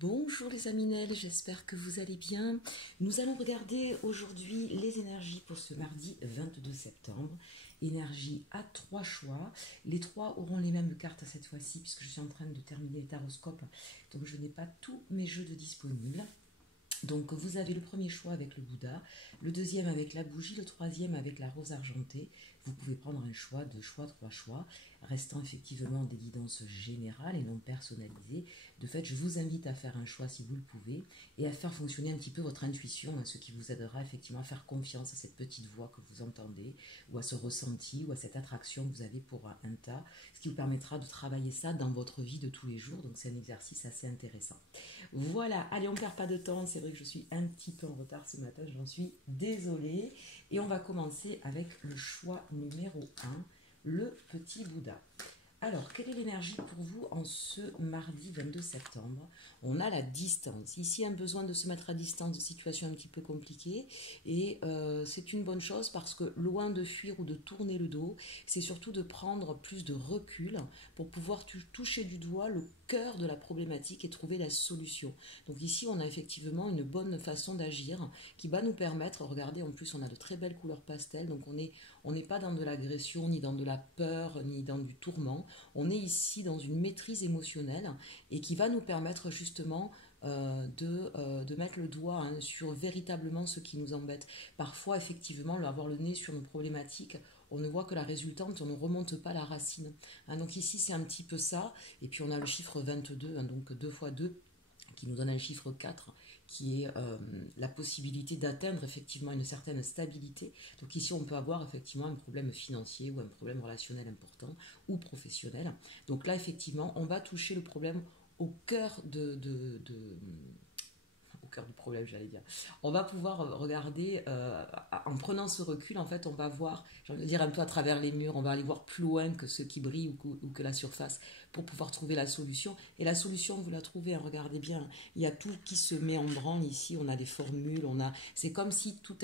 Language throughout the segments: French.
Bonjour les Aminelles, j'espère que vous allez bien. Nous allons regarder aujourd'hui les énergies pour ce mardi 22 septembre. Énergie à 3 choix. Les 3 auront les mêmes cartes cette fois-ci puisque je suis en train de terminer les taroscopes. Donc je n'ai pas tous mes jeux de disponibles. Donc vous avez le premier choix avec le Bouddha, le deuxième avec la bougie, le troisième avec la rose argentée. Vous pouvez prendre un choix, deux choix, trois choix, restant effectivement des guidances générales et non personnalisées. De fait, je vous invite à faire un choix si vous le pouvez et à faire fonctionner un petit peu votre intuition, ce qui vous aidera effectivement à faire confiance à cette petite voix que vous entendez ou à ce ressenti ou à cette attraction que vous avez pour un tas, ce qui vous permettra de travailler ça dans votre vie de tous les jours. Donc c'est un exercice assez intéressant. Voilà, allez, on ne perd pas de temps. C'est vrai que je suis un petit peu en retard ce matin, j'en suis désolée. Et on va commencer avec le choix numéro 1, le petit Bouddha. Alors, quelle est l'énergie pour vous en ce mardi 22 septembre? On a la distance. Ici, un besoin de se mettre à distance de situations un petit peu compliquées. Et c'est une bonne chose parce que loin de fuir ou de tourner le dos, c'est surtout de prendre plus de recul pour pouvoir toucher du doigt le cœur de la problématique et trouver la solution. Donc ici, on a effectivement une bonne façon d'agir qui va nous permettre, regardez, en plus, on a de très belles couleurs pastel, donc on n'est pas dans de l'agression, ni dans de la peur, ni dans du tourment. On est ici dans une maîtrise émotionnelle et qui va nous permettre justement de mettre le doigt sur véritablement ce qui nous embête. Parfois, effectivement, avoir le nez sur nos problématiques, on ne voit que la résultante, on ne remonte pas la racine. Donc ici, c'est un petit peu ça. Et puis on a le chiffre 22, donc 2 fois 2, qui nous donne un chiffre 4, qui est la possibilité d'atteindre effectivement une certaine stabilité. Donc ici, on peut avoir effectivement un problème financier ou un problème relationnel important ou professionnel. Donc là, effectivement, on va toucher le problème au cœur au cœur du problème, j'allais dire. On va pouvoir regarder, en prenant ce recul, en fait, on va voir, j'ai envie de dire un peu à travers les murs, on va aller voir plus loin que ce qui brille ou que la surface pour pouvoir trouver la solution. Et la solution, vous la trouvez, regardez bien, il y a tout qui se met en branle ici, on a des formules, c'est comme si tout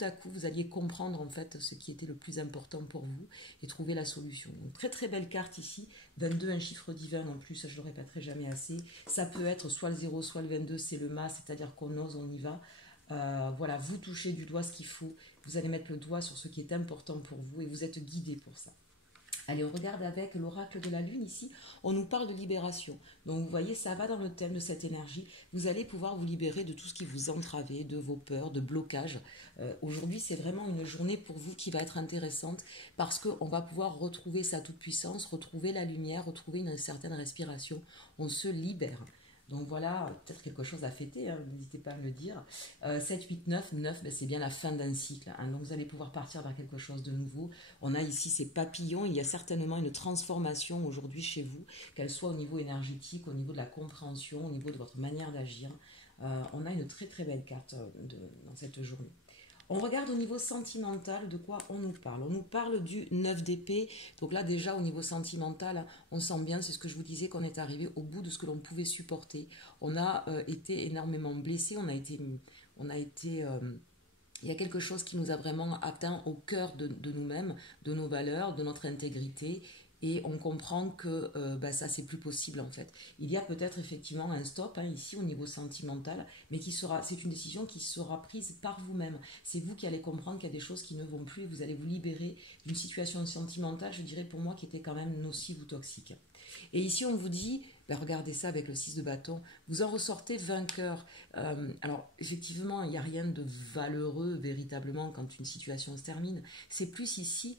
à coup, vous alliez comprendre en fait ce qui était le plus important pour vous et trouver la solution. Donc, très très belle carte ici, 22, un chiffre divin en plus, je ne le répéterai jamais assez. Ça peut être soit le 0, soit le 22, c'est le mât, c'est-à-dire qu'on ose, on y va. Voilà, vous touchez du doigt ce qu'il faut, vous allez mettre le doigt sur ce qui est important pour vous et vous êtes guidé pour ça. Allez, on regarde avec l'oracle de la Lune ici, on nous parle de libération. Donc vous voyez, ça va dans le thème de cette énergie. Vous allez pouvoir vous libérer de tout ce qui vous entravait, de vos peurs, de blocages. Aujourd'hui, c'est vraiment une journée pour vous qui va être intéressante parce qu'on va pouvoir retrouver sa toute-puissance, retrouver la lumière, retrouver une certaine respiration. On se libère. Donc voilà, peut-être quelque chose à fêter, n'hésitez pas à me le dire. 7, 8, 9, 9, c'est bien la fin d'un cycle. Donc vous allez pouvoir partir vers quelque chose de nouveau. On a ici ces papillons, il y a certainement une transformation aujourd'hui chez vous, qu'elle soit au niveau énergétique, au niveau de la compréhension, au niveau de votre manière d'agir. On a une très très belle carte dans cette journée. On regarde au niveau sentimental de quoi on nous parle. On nous parle du 9 d'épée. Donc là déjà au niveau sentimental, on sent bien, c'est ce que je vous disais, qu'on est arrivé au bout de ce que l'on pouvait supporter. On a été énormément blessé, il y a quelque chose qui nous a vraiment atteint au cœur de nous-mêmes, de nos valeurs, de notre intégrité. Et on comprend que ça, c'est plus possible en fait. Il y a peut-être effectivement un stop ici au niveau sentimental, mais c'est une décision qui sera prise par vous-même. C'est vous qui allez comprendre qu'il y a des choses qui ne vont plus et vous allez vous libérer d'une situation sentimentale, je dirais pour moi, qui était quand même nocive ou toxique. Et ici, on vous dit, regardez ça avec le 6 de bâton, vous en ressortez vainqueur. Alors, effectivement, il n'y a rien de valeureux véritablement quand une situation se termine. C'est plus ici,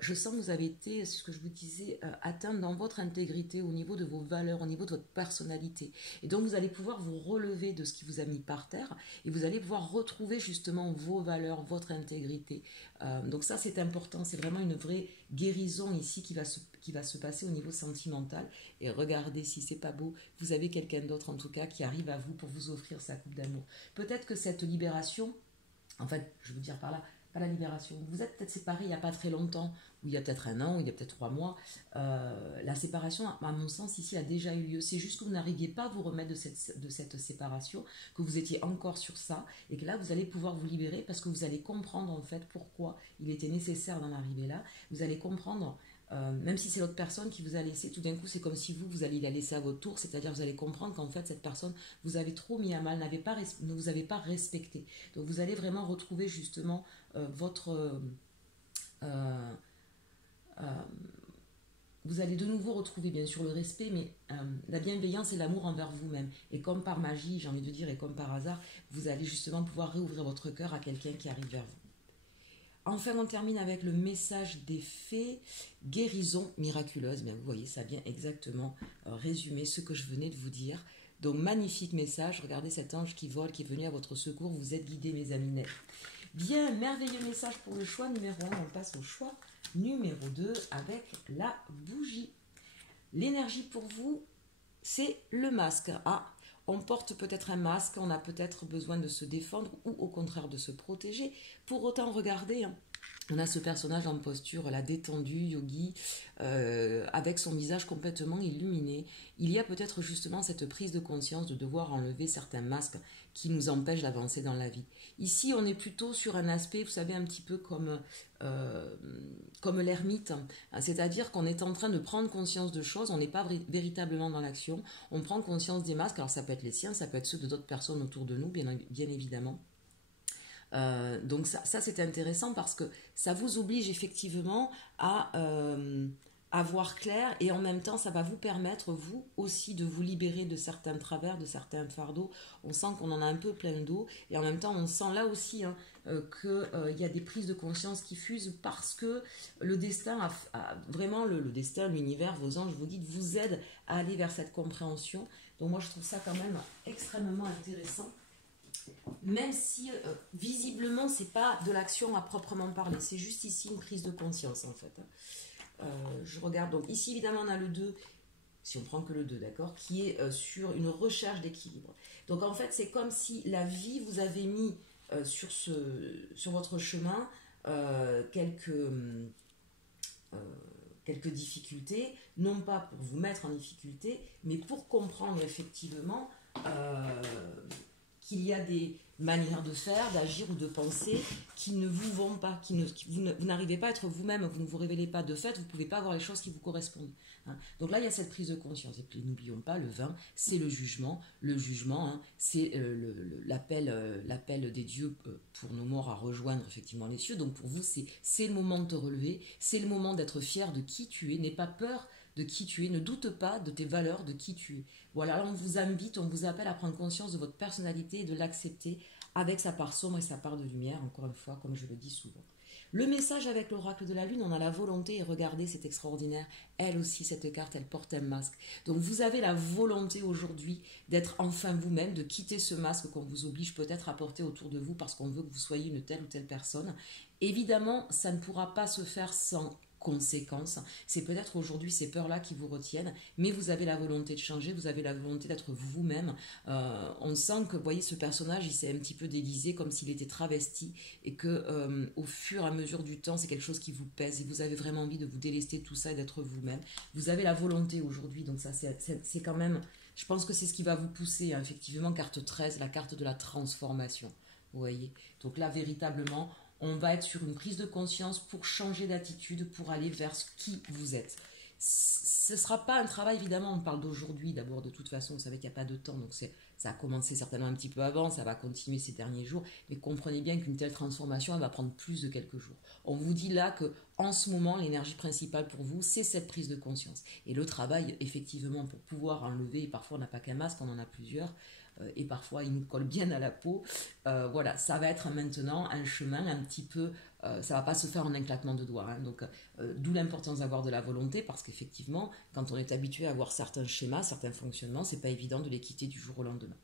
je sens que vous avez été, c'est ce que je vous disais, atteint dans votre intégrité, au niveau de vos valeurs, au niveau de votre personnalité. Et donc, vous allez pouvoir vous relever de ce qui vous a mis par terre et vous allez pouvoir retrouver justement vos valeurs, votre intégrité. Donc ça, c'est important. C'est vraiment une vraie guérison ici qui va se passer au niveau sentimental. Et regardez si c'est pas beau, vous avez quelqu'un d'autre en tout cas qui arrive à vous pour vous offrir sa coupe d'amour. Peut-être que cette libération, en fait, je veux dire par là, pas la libération, vous êtes peut-être séparés il n'y a pas très longtemps, ou il y a peut-être un an, ou il y a peut-être 3 mois. La séparation, à mon sens, ici a déjà eu lieu. C'est juste que vous n'arriviez pas à vous remettre de cette séparation, que vous étiez encore sur ça, et que là, vous allez pouvoir vous libérer parce que vous allez comprendre en fait pourquoi il était nécessaire d'en arriver là. Vous allez comprendre même si c'est l'autre personne qui vous a laissé, tout d'un coup c'est comme si vous allez la laisser à votre tour, c'est-à-dire vous allez comprendre qu'en fait cette personne vous avez trop mis à mal, ne vous avez pas respecté. Donc vous allez vraiment retrouver justement votre... euh, euh, vous allez de nouveau retrouver bien sûr le respect, mais la bienveillance et l'amour envers vous-même. Et comme par magie, j'ai envie de dire, et comme par hasard, vous allez justement pouvoir réouvrir votre cœur à quelqu'un qui arrive vers vous. Enfin, on termine avec le message des fées, guérison miraculeuse. Bien, vous voyez, ça vient exactement résumer ce que je venais de vous dire. Donc, magnifique message. Regardez cet ange qui vole, qui est venu à votre secours. Vous êtes guidés, mes amis nets. Bien, merveilleux message pour le choix numéro 1. On passe au choix numéro 2 avec la bougie. L'énergie pour vous, c'est le masque. Ah, on porte peut-être un masque, on a peut-être besoin de se défendre ou au contraire de se protéger. Pour autant, regardez, hein, on a ce personnage en posture, la détendue, yogi, avec son visage complètement illuminé. Il y a peut-être justement cette prise de conscience de devoir enlever certains masques qui nous empêchent d'avancer dans la vie. Ici, on est plutôt sur un aspect, vous savez, un petit peu comme l'ermite, c'est-à-dire qu'on est en train de prendre conscience de choses, on n'est pas véritablement dans l'action, on prend conscience des masques, alors ça peut être les siens, ça peut être ceux de d'autres personnes autour de nous, bien évidemment. Donc ça c'est intéressant parce que ça vous oblige effectivement à voir clair et en même temps ça va vous permettre vous aussi de vous libérer de certains travers, de certains fardeaux. On sent qu'on en a un peu plein le dos et en même temps on sent là aussi qu'il y a des prises de conscience qui fusent parce que le destin, vraiment le destin, l'univers, vos anges, vos guides vous aident à aller vers cette compréhension. Donc moi je trouve ça quand même extrêmement intéressant. Même si visiblement c'est pas de l'action à proprement parler, c'est juste ici une prise de conscience en fait. Je regarde donc ici évidemment on a le 2, si on prend que le 2 d'accord, qui est sur une recherche d'équilibre. Donc en fait c'est comme si la vie vous avait mis sur votre chemin quelques difficultés, non pas pour vous mettre en difficulté, mais pour comprendre effectivement qu'il y a des manières de faire, d'agir ou de penser qui ne vous vont pas, vous n'arrivez pas à être vous-même, vous ne vous révélez pas de fait, vous ne pouvez pas avoir les choses qui vous correspondent. Hein. Donc là, il y a cette prise de conscience. Et puis n'oublions pas, le 20, c'est le jugement. Le jugement, hein, c'est l'appel des dieux pour nos morts à rejoindre effectivement les cieux. Donc pour vous, c'est le moment de te relever, c'est le moment d'être fier de qui tu es, n'aie pas peur de qui tu es, ne doute pas de tes valeurs, de qui tu es. Voilà, on vous invite, on vous appelle à prendre conscience de votre personnalité et de l'accepter avec sa part sombre et sa part de lumière, encore une fois, comme je le dis souvent. Le message avec l'oracle de la lune, on a la volonté, et regardez, c'est extraordinaire, elle aussi, cette carte, elle porte un masque. Donc vous avez la volonté aujourd'hui d'être enfin vous-même, de quitter ce masque qu'on vous oblige peut-être à porter autour de vous parce qu'on veut que vous soyez une telle ou telle personne. Évidemment, ça ne pourra pas se faire sans conséquences. C'est peut-être aujourd'hui ces peurs-là qui vous retiennent, mais vous avez la volonté de changer, vous avez la volonté d'être vous-même. On sent que, vous voyez, ce personnage, il s'est un petit peu déguisé comme s'il était travesti et que au fur et à mesure du temps, c'est quelque chose qui vous pèse et vous avez vraiment envie de vous délester de tout ça et d'être vous-même. Vous avez la volonté aujourd'hui, donc ça c'est quand même, je pense que c'est ce qui va vous pousser, hein, effectivement, carte 13, la carte de la transformation. Vous voyez, donc là, véritablement, on va être sur une prise de conscience pour changer d'attitude, pour aller vers qui vous êtes. Ce ne sera pas un travail, évidemment, on parle d'aujourd'hui, d'abord de toute façon, vous savez qu'il n'y a pas de temps, donc ça a commencé certainement un petit peu avant, ça va continuer ces derniers jours, mais comprenez bien qu'une telle transformation, elle va prendre plus de quelques jours. On vous dit là que en ce moment, l'énergie principale pour vous, c'est cette prise de conscience. Et le travail, effectivement, pour pouvoir enlever, et parfois on n'a pas qu'un masque, on en a plusieurs, et parfois il nous colle bien à la peau. Voilà, ça va être maintenant un chemin un petit peu, ça va pas se faire en un claquement de doigts. Hein. Donc, d'où l'importance d'avoir de la volonté, parce qu'effectivement, quand on est habitué à avoir certains schémas, certains fonctionnements, c'est pas évident de les quitter du jour au lendemain.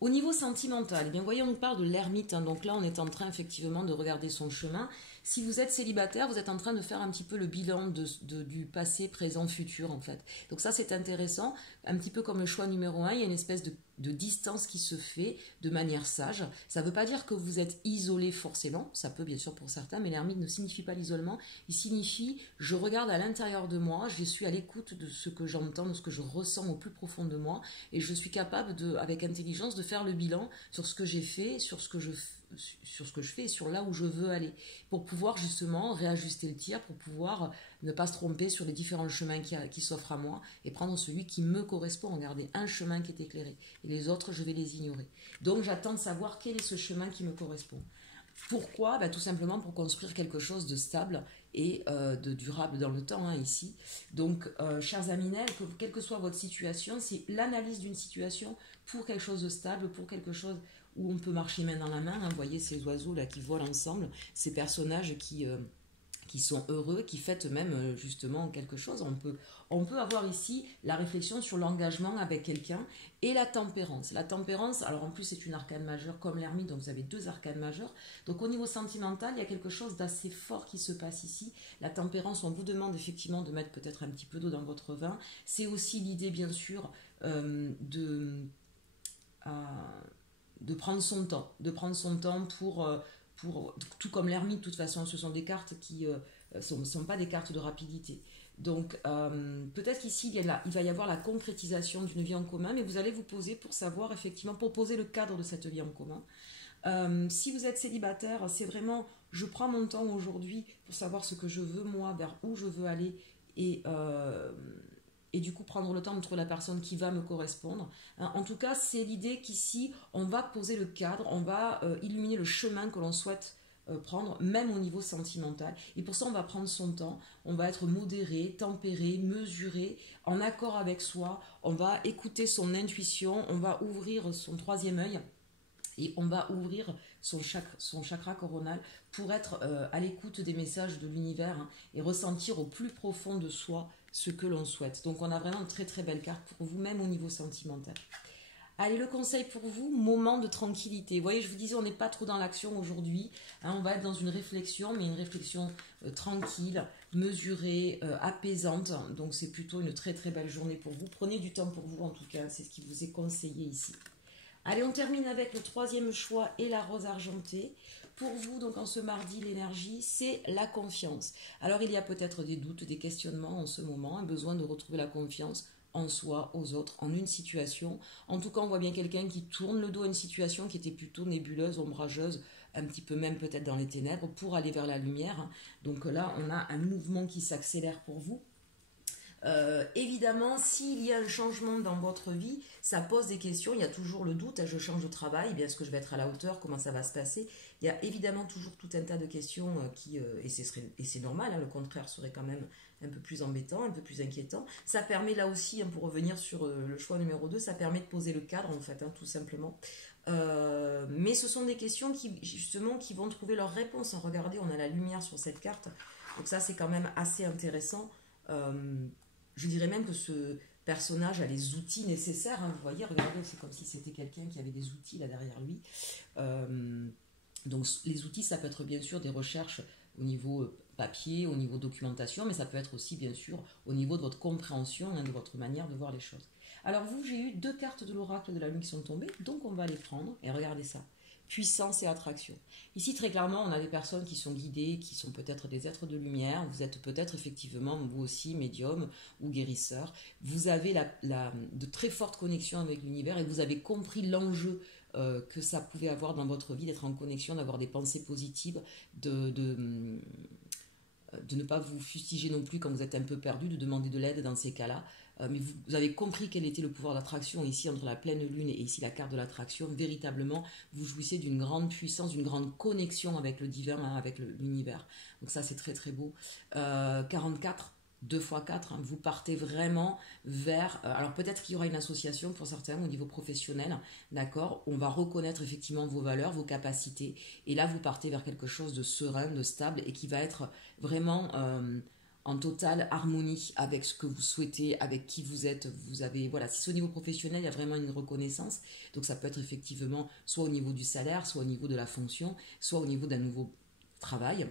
Au niveau sentimental, eh bien, voyez, on nous parle de l'ermite, hein, donc là on est en train effectivement de regarder son chemin. Si vous êtes célibataire, vous êtes en train de faire un petit peu le bilan du passé, présent, futur en fait. Donc ça c'est intéressant, un petit peu comme le choix numéro 1, il y a une espèce de distance qui se fait de manière sage. Ça ne veut pas dire que vous êtes isolé forcément, ça peut bien sûr pour certains, mais l'ermite ne signifie pas l'isolement, il signifie je regarde à l'intérieur de moi, je suis à l'écoute de ce que j'entends, de ce que je ressens au plus profond de moi, et je suis capable avec intelligence de faire le bilan sur ce que j'ai fait, sur ce que sur ce que je fais et sur là où je veux aller, pour pouvoir justement réajuster le tir, pour pouvoir ne pas se tromper sur les différents chemins qui s'offrent à moi et prendre celui qui me correspond. Regardez, un chemin qui est éclairé et les autres, je vais les ignorer. Donc j'attends de savoir quel est ce chemin qui me correspond. Pourquoi? Tout simplement pour construire quelque chose de stable et de durable dans le temps, ici. Donc, chers Aminel, quelle que soit votre situation, c'est l'analyse d'une situation pour quelque chose de stable, pour quelque chose où on peut marcher main dans la main. Vous voyez ces oiseaux là qui volent ensemble, ces personnages qui sont heureux, qui fêtent même justement quelque chose. On peut avoir ici la réflexion sur l'engagement avec quelqu'un et la tempérance. La tempérance, alors en plus c'est une arcane majeure comme l'ermite, donc vous avez 2 arcanes majeures. Donc au niveau sentimental, il y a quelque chose d'assez fort qui se passe ici. La tempérance, on vous demande effectivement de mettre peut-être un petit peu d'eau dans votre vin. C'est aussi l'idée bien sûr de prendre son temps. De prendre son temps pour tout comme l'ermite, de toute façon, ce sont des cartes qui ne sont pas des cartes de rapidité. Donc, peut-être qu'ici, il va y avoir la concrétisation d'une vie en commun, mais vous allez vous poser pour savoir, effectivement, pour poser le cadre de cette vie en commun. Si vous êtes célibataire, c'est vraiment, je prends mon temps aujourd'hui pour savoir ce que je veux, moi, vers où je veux aller, et du coup prendre le temps de trouver la personne qui va me correspondre. En tout cas, c'est l'idée qu'ici, on va poser le cadre, on va illuminer le chemin que l'on souhaite prendre, même au niveau sentimental. Et pour ça, on va prendre son temps, on va être modéré, tempéré, mesuré, en accord avec soi, on va écouter son intuition, on va ouvrir son 3e œil, et on va ouvrir son chakra coronal pour être à l'écoute des messages de l'univers, et ressentir au plus profond de soi ce que l'on souhaite. Donc on a vraiment une très très belle carte pour vous, même au niveau sentimental. Allez, le conseil pour vous, moment de tranquillité. Vous voyez, je vous disais, on n'est pas trop dans l'action aujourd'hui. On va être dans une réflexion, mais une réflexion tranquille, mesurée, apaisante. Donc c'est plutôt une très très belle journée pour vous. Prenez du temps pour vous, en tout cas, c'est ce qui vous est conseillé ici. Allez, on termine avec le 3e choix et la rose argentée. Pour vous, donc en ce mardi, l'énergie, c'est la confiance. Alors, il y a peut-être des doutes, des questionnements en ce moment, un besoin de retrouver la confiance en soi, aux autres, en une situation. En tout cas, on voit bien quelqu'un qui tourne le dos à une situation qui était plutôt nébuleuse, ombrageuse, un petit peu même peut-être dans les ténèbres, pour aller vers la lumière. Donc là, on a un mouvement qui s'accélère pour vous. Évidemment, s'il y a un changement dans votre vie, ça pose des questions. Il y a toujours le doute, je change de travail, bien est-ce que je vais être à la hauteur, comment ça va se passer. Il y a évidemment toujours tout un tas de questions et c'est normal, le contraire serait quand même un peu plus embêtant, un peu plus inquiétant. Ça permet là aussi, pour revenir sur le choix numéro 2, ça permet de poser le cadre en fait, tout simplement. Mais ce sont des questions qui vont trouver leur réponse. Regardez, on a la lumière sur cette carte, donc ça c'est quand même assez intéressant. Je dirais même que ce personnage a les outils nécessaires. Vous voyez, regardez, c'est comme si c'était quelqu'un qui avait des outils là derrière lui. Donc les outils, ça peut être bien sûr des recherches au niveau papier, au niveau documentation, mais ça peut être aussi bien sûr au niveau de votre compréhension, de votre manière de voir les choses. Alors vous, j'ai eu 2 cartes de l'oracle de la lune qui sont tombées, donc on va les prendre et regardez ça. Puissance et attraction. Ici, très clairement, on a des personnes qui sont guidées, qui sont peut-être des êtres de lumière. Vous êtes peut-être effectivement, vous aussi, médium ou guérisseur. Vous avez de très fortes connexions avec l'univers et vous avez compris l'enjeu que ça pouvait avoir dans votre vie, d'être en connexion, d'avoir des pensées positives, de ne pas vous fustiger non plus quand vous êtes un peu perdu, de demander de l'aide dans ces cas-là. Mais vous avez compris quel était le pouvoir d'attraction ici entre la pleine lune et ici la carte de l'attraction. Véritablement, vous jouissez d'une grande puissance, d'une grande connexion avec le divin, avec l'univers. Donc ça, c'est très très beau. 44, 2 x 4, vous partez vraiment vers... alors peut-être qu'il y aura une association pour certains au niveau professionnel, d'accord. On va reconnaître effectivement vos valeurs, vos capacités. Et là, vous partez vers quelque chose de serein, de stable et qui va être vraiment... en totale harmonie avec ce que vous souhaitez, avec qui vous êtes. Vous avez, voilà, si c'est au niveau professionnel, il y a vraiment une reconnaissance. Donc ça peut être effectivement soit au niveau du salaire, soit au niveau de la fonction, soit au niveau d'un nouveau travail.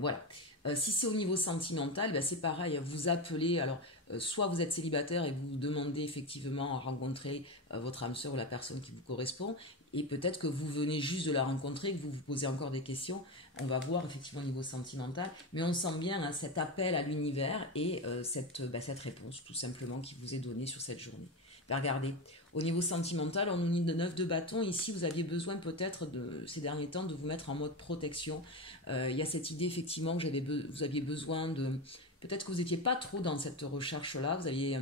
Voilà. Si c'est au niveau sentimental, c'est pareil, vous appelez, alors soit vous êtes célibataire et vous demandez effectivement à rencontrer votre âme sœur ou la personne qui vous correspond, et peut-être que vous venez juste de la rencontrer, que vous vous posez encore des questions. On va voir effectivement au niveau sentimental, mais on sent bien hein, cet appel à l'univers et cette réponse tout simplement qui vous est donnée sur cette journée. Ben, regardez, au niveau sentimental, on nous dit de 9 de bâton. Ici, vous aviez besoin peut-être ces derniers temps de vous mettre en mode protection. Il y a cette idée effectivement que vous aviez besoin de... Peut-être que vous n'étiez pas trop dans cette recherche-là, vous aviez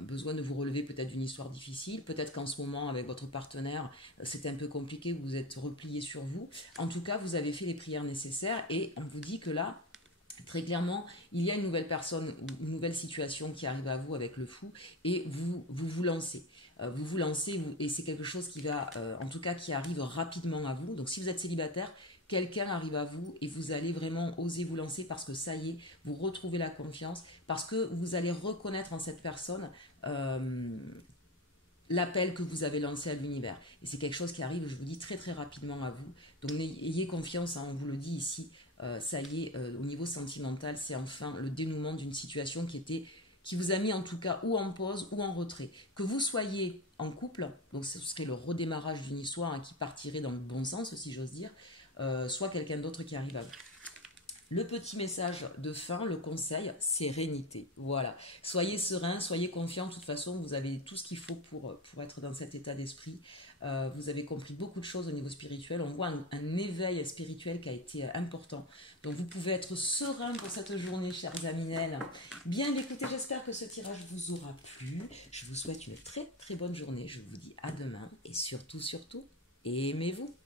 besoin de vous relever peut-être d'une histoire difficile, peut-être qu'en ce moment avec votre partenaire c'était un peu compliqué, vous êtes replié sur vous. En tout cas, vous avez fait les prières nécessaires et on vous dit que là, très clairement, il y a une nouvelle personne, une nouvelle situation qui arrive à vous avec le fou et vous lancez. Vous vous lancez et c'est quelque chose qui va, en tout cas qui arrive rapidement à vous. Donc si vous êtes célibataire, quelqu'un arrive à vous et vous allez vraiment oser vous lancer parce que ça y est, vous retrouvez la confiance, parce que vous allez reconnaître en cette personne l'appel que vous avez lancé à l'univers. Et c'est quelque chose qui arrive, je vous dis, très très rapidement à vous. Donc ayez confiance, hein, on vous le dit ici, ça y est, au niveau sentimental, c'est enfin le dénouement d'une situation qui vous a mis en tout cas ou en pause ou en retrait. Que vous soyez en couple, donc ce serait le redémarrage d'une histoire hein, qui partirait dans le bon sens, si j'ose dire, soit quelqu'un d'autre qui arrive à vous. Le petit message de fin, le conseil, sérénité. Voilà. Soyez serein, soyez confiant. De toute façon, vous avez tout ce qu'il faut pour être dans cet état d'esprit. Vous avez compris beaucoup de choses au niveau spirituel. On voit un éveil spirituel qui a été important. Donc, vous pouvez être serein pour cette journée, chers Aminel. Bien, écoutez, j'espère que ce tirage vous aura plu. Je vous souhaite une très, très bonne journée. Je vous dis à demain. Et surtout, surtout, aimez-vous.